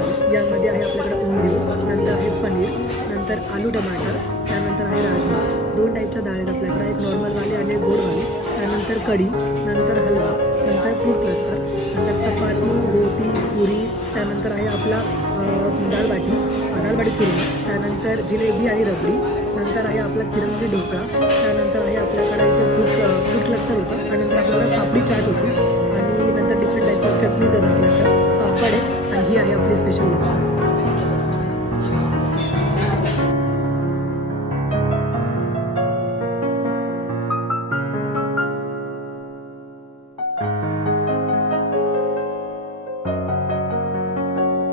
थाळी. यामध्ये आहे आपल्याकडे ओंधिव, नंतर आहे पनीर, नंतर आलू टमाटर, त्यानंतर आहे राजमा. 2 टाईपच्या डाळ आहेत आपल्याकडे, एक नॉर्मलवाली आणि एक गोडवाली. त्यानंतर कढी, नंतर हलवा, नंतर फ्रूट कस्टर्ड, नंतर चपाती, रोटी, पुरी. त्यानंतर आहे आपला दाल बाटी चुरमा. त्यानंतर जिलेबी आणि रबडी. नंतर आहे आपला तिरंगी ढोकळा. त्यानंतर आहे आपल्याकडे इथे फ्रूट क्लस्टर होतं. त्यानंतर आपल्याकडे पापडी चाट होती आणि नंतर डिफरंट टाईप ऑफ चटणीज आहेत आपल्याकडे, पापड आहे आणि ही आहे आपली स्पेशल लस्सी.